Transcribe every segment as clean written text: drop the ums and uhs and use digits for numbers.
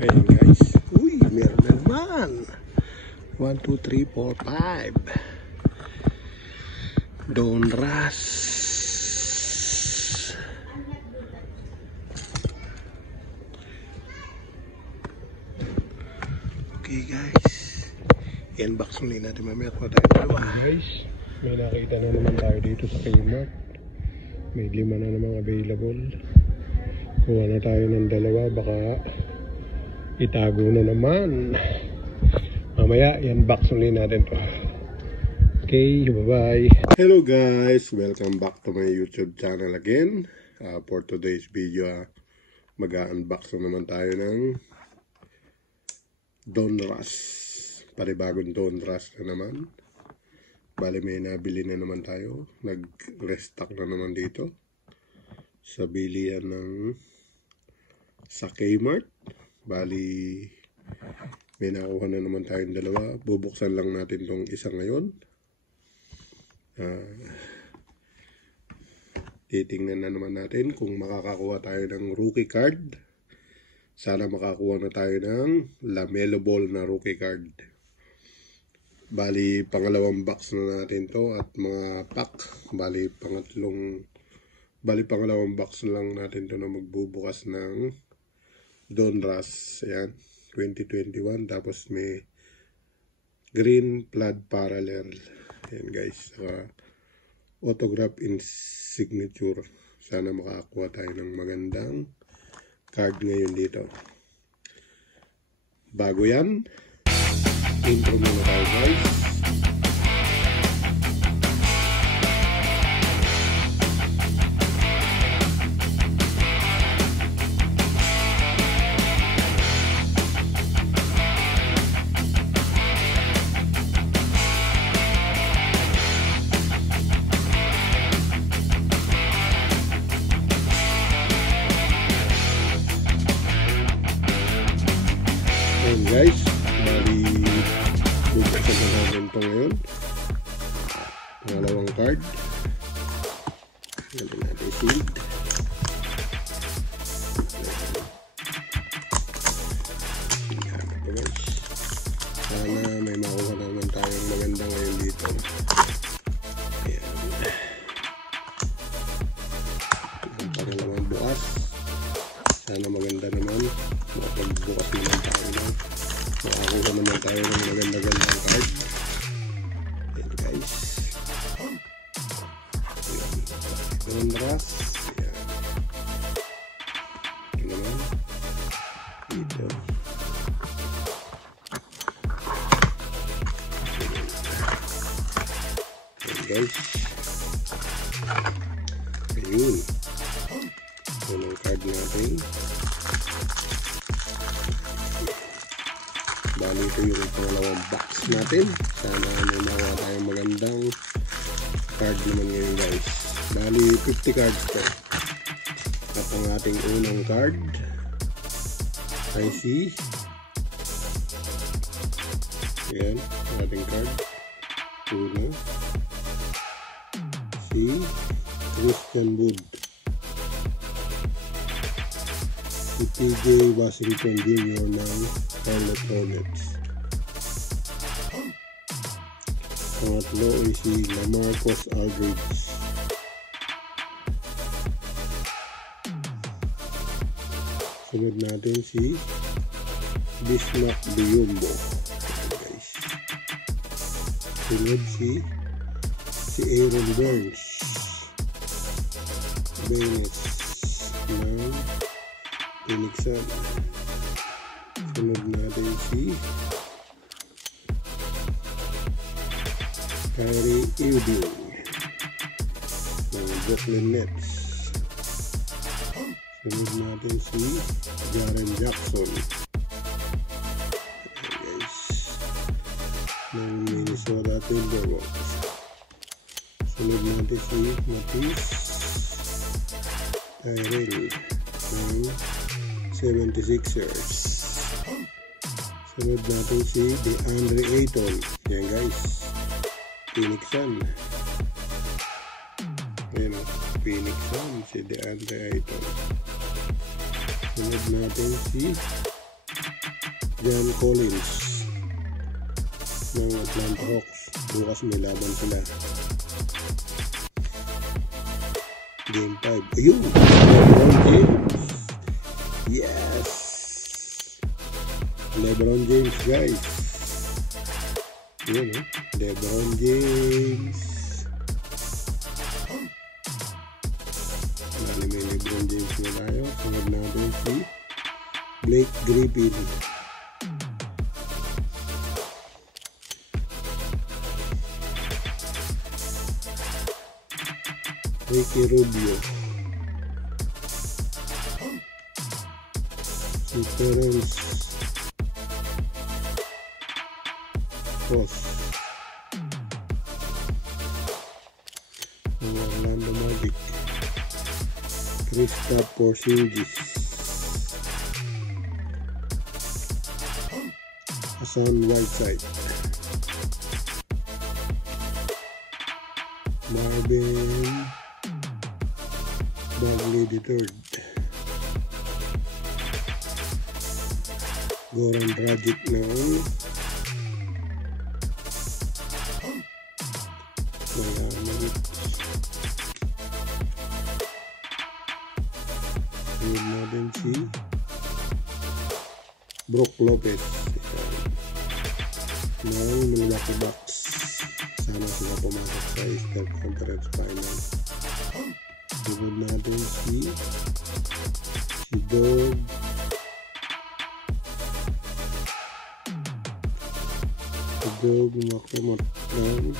Ayan guys. Uy, meron na naman. 1, 2, 3, 4, 5. Donruss. Okay guys. I-unbox ulit natin mamaya kung tayo dalawa. Guys, may nakita na naman tayo dito sa Kmart. May 5 na namang available. Kuha na tayo ng 2, baka itago na naman. Mamaya i-unbox ulit natin to. Okay, bye-bye. Hello guys, welcome back to my YouTube channel again. For today's video, mag-unbox naman tayo ng Donruss. Panibagong Donruss na naman. Bali may nabili na naman tayo. Nag-restock na naman dito sa bilihan ng sa Kmart. Bali may nakuha na naman tayong 2. Bubuksan lang natin tong isa ngayon. Titingnan na naman natin kung makakakuha tayo ng rookie card. Sana makakuha na tayo ng Lamelo Ball na rookie card. Bali pangalawang box na natin to at mga pack. Bali pangalawang box lang natin to na magbubukas ng Donruss. Ayan, 2021. Tapos may green plaid parallel. Ayan guys, autograph in signature. Sana makakuha tayo ng magandang card ngayon dito. Bago yan, intro muna tayo guys. Ayan guys, bali bubuksan na natin ito ngayon. Pangalawang card. Galing natin seed. Ayan ito guys. Sana may makuha naman tayong maganda ngayon dito. Ayan. Ang pangalawang bukas. Sana maganda naman. Makapagbukas naman tayo na. Makakuha naman tayo ng maganda-gandang card. Ayan guys. Ayan. Donruss. Ayan. Ito naman. Dito. Ayan guys. Ayun. Ito ang card natin. Bali ito yung pangalawang box natin. Sana may makuha tayong magandang card naman ngayon guys. Bali 50 cards po. At ang ating unang card ay si ayan, ating card una si Christian Wood. Si TJ Washington Jr. ng Charlotte Hornets. Pangatlo ay si Lamarcus Aldridge. Sunod natin si Bismack Biyombo. Guys. Sunod si Aaron Burns. Benes ng Phoenix Suns. Sunod natin si Kyrie Irving ng Brooklyn Nets. Sunod natin si Jaren Jackson. Ayan guys. Ng Minnesota Timberwolves. Sunod natin si Matisse Tyrell ng 76ers. Sunod natin si DeAndre Ayton. Yan guys, Phoenix Suns. Ayan o, Phoenix Suns, si DeAndre Ayton. Sunod natin si John Collins ng Atlanta Hawks. Bukas may laban sila. Game 5. Ayun! LeBron James! Yes! LeBron James, guys. Ayun, LeBron James. May LeBron James na tayo. Sunod natin si Blake Griffin. Ricky Rubio. Si Terence Ross ng Orlando Magic. Kristaps Porzingis. Hassan Whiteside. Marvin Bagley III. Goran Dragic ng Miami. Yun natin si Brook Lopez ng Milwaukee Bucks. Sana sila pumasok sa Eastern Conference Final. Sunod natin si Dog Makamot ng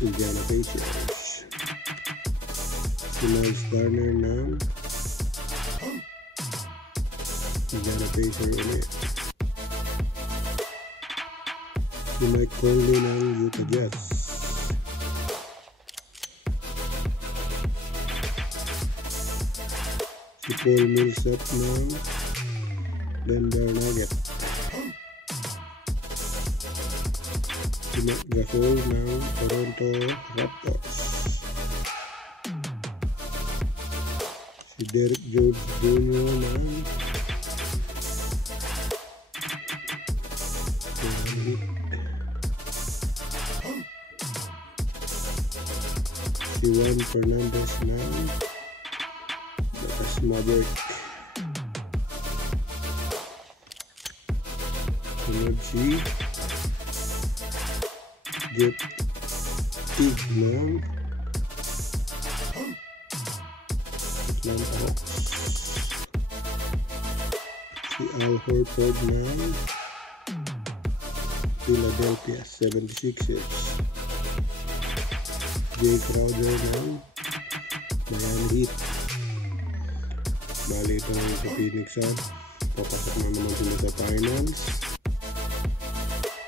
Indiana Pacers. Si Miles Turner ng Indiana Pacers ulit. Si Mike Conley ng Utah Jazz. Si Paul Millsap ng Denver Nuggets. Si Matt Gasol ng Toronto Raptors. Si Derek Jones Jr. ng si Juan Fernandez ng Dallas Mavericks. Sunod si Jeff Teague ng Atlanta Hawks. Si Al Horford ng Philadelphia 76ers. Jay Crowder ng Miami Heat. Bali ito ngayon sa Phoenix Suns. Papasok na naman sila sa finals.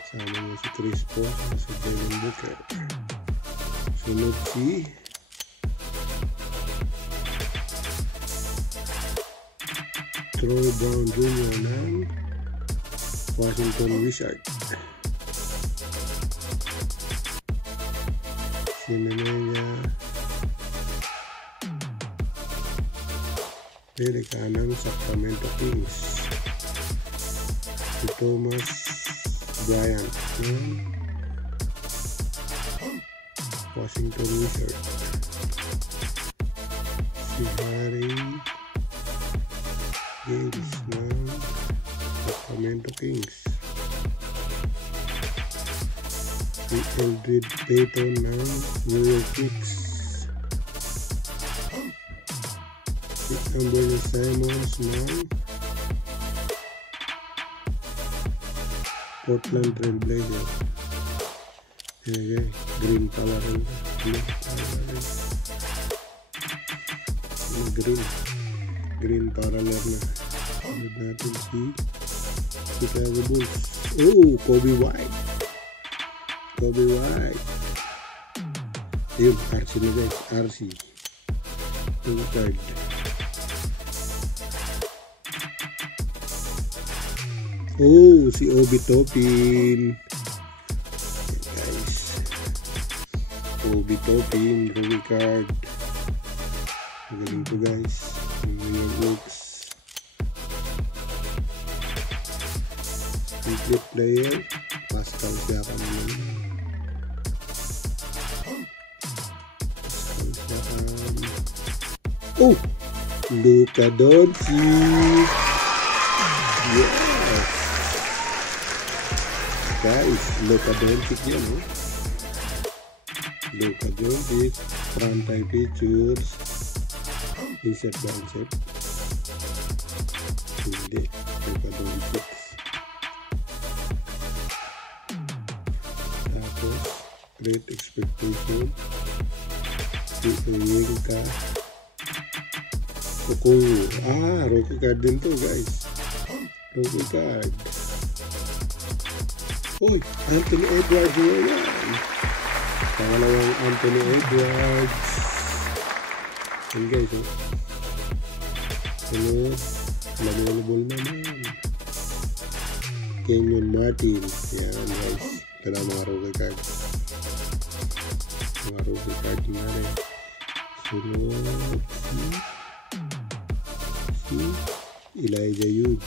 Sama niya si Chris Paul at si Devin Booker. Sunod si Troy Brown Jr. ng Washington Wizards. Si Nemanja Bjelica ng Sacramento Kings. Si Thomas Bryant ng Washington Wizards. Si Harry Giles ng Sacramento Kings. Si Eldred Payton ng New York Knicks. Si Anthony Simons ng Portland Trail Blazers. Okay, green pala rin. Green parallel na. Sunod natin si Chicago Bulls. Oh, Kobe White. Ayun, RC na guys. RC. Yung card. Oh, si Obi Toppin. Guys. Obi Toppin. Rookie card. Magaling to guys. Yung works. complete player, Pascal Siakam naman. Pascal Siakam. Oh! Luka Doncic! Yes! Guys, Luka Doncic yan, oh. Luka Doncic, front eye pictures, insert concept. Hindi, Luka Doncic. Tapos, Great Expectation, si Onyeka Okongwu. Rookie card din to, guys. Rookie card. Uy, Anthony Edwards mo yan. Pangalawang Anthony Edwards. Yan guys, oh. Ano? Lamelo Ball naman. Kenyon Martin. Yan guys. Ito na mga rookie card. Mga rookie card na rin. Sunod si Elijah Hughes.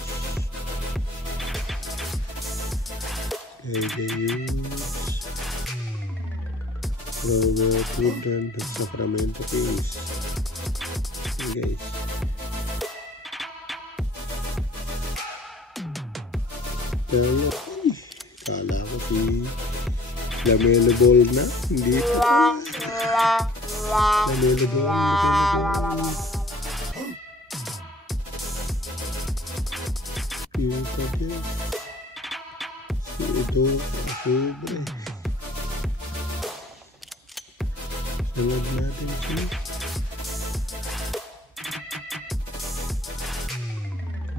Robert Woodland, Sacramento Kings. Okay, guys. Kala ko si Lamelo Ball na. Hindi pa. Lamelo Ball. Kita guys. Si ito. Sobrang. Sunod natin si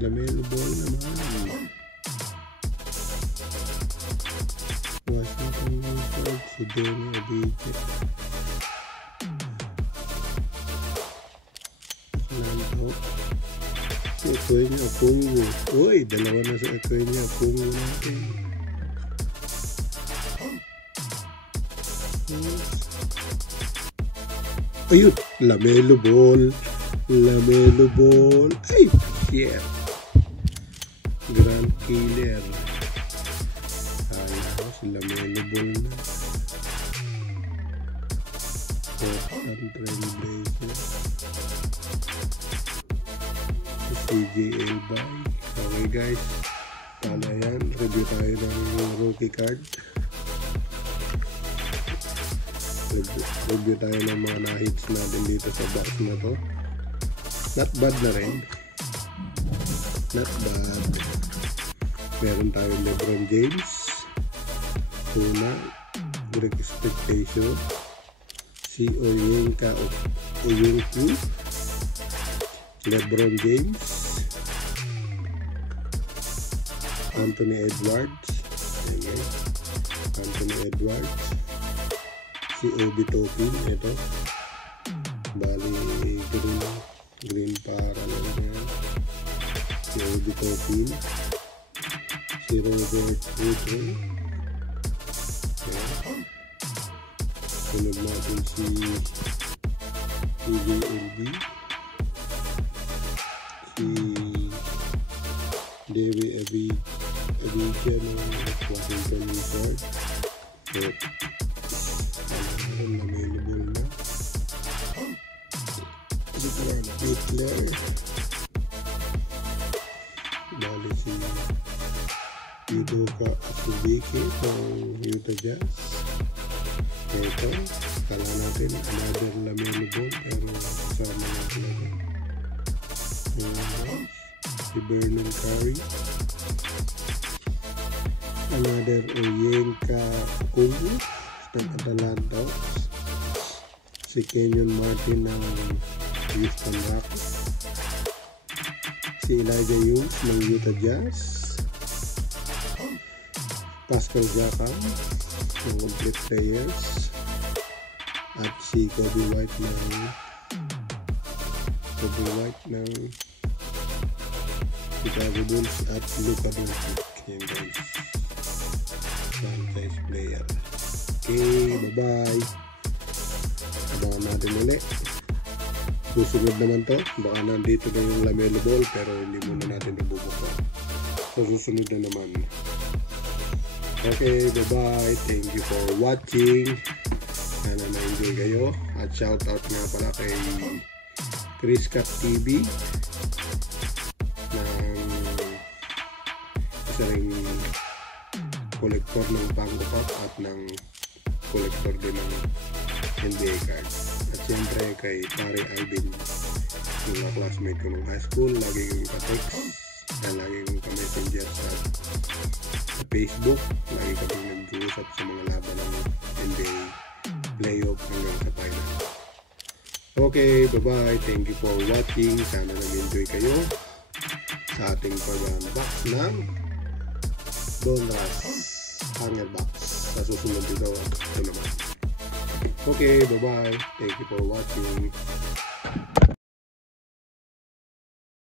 Lamelo Ball naman. Washington Wizards, si Danny Abidjan. Nanto. Si Ekuenya Okongwu. Uy, dalawa na sa Ekuenya Okongwu natin. Ayun, Lamelo Ball. Lamelo Ball. Ay, shit. Grand Killer. Kala ko si Lamelo Ball na. Portland Trailblazer. Si CJ Elbay. Okay guys. Kala yan. Review tayo ng rookie card. Review tayo ng mga na-hits natin dito sa box na to. Not bad na rin. Not bad. Meron tayong LeBron James. Una, Great Expectation. Si Onyeka Okongwu. LeBron James. Anthony Edwards. Okay. Anthony Edwards. Si Obi Toppin, ito. Bali, green para lang yan. Si Obi Toppin. Si Robert Woodland. Sunod natin si TJLB. Si David Abidjan ng Washington Wizards. Lamelo Ball na. Si Grant Hitler. Bali si Udoka Asubike ng Utah Jazz. Ito, kala natin another Lamelo Ball pero kasama na talaga. Si Vernon Curry. Another Onyeka Okongwu ng Atalanta. Si Kenyon Martin ng Houston Rockets. Si Elijah Hughes ng Utah Jazz. Pascal Siakam ng complete players. At si Kobe White ng Chicago Bulls at Luka Doncic. Yan guys, franchise player. Okay, bye-bye. Abangan natin ulit. Susunod naman to. Baka nandito na yung Lamelo Ball pero hindi muna natin ibubuka. So susunod na naman. Okay, bye-bye. Thank you for watching. Sana na-enjoy kayo. At shoutout nga pala kay Chris Cat TV ng isa ring kolektor ng Funko Pop at ng kolektor din ng NBA cards. At siyempre kay Pare Alvin, yung classmate ko ng high school. Lagi kong ka-text at lagi kong ka-messenger sa Facebook. Lagi kami nag-uusap sa mga laban ng NBA playoff hanggang sa final. Okay, bye-bye. Thank you for watching. Sana nag-enjoy kayo sa ating pag-unbox ng Donruss Hanger Box. Sa susunod dito, ito naman. Okay, bye-bye. Thank you for watching.